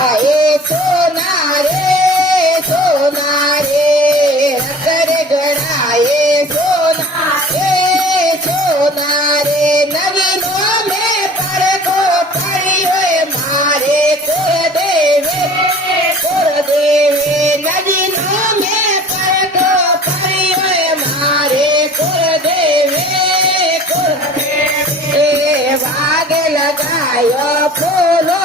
એ સોના રે રગર ગણાએ સોના રે નવીનો મેં પડકો પડ્યો મારે કુળદેવે નવીનો મેં પડકો પડ્યો મારે કુળદેવે વાગ લગાયો ફૂલો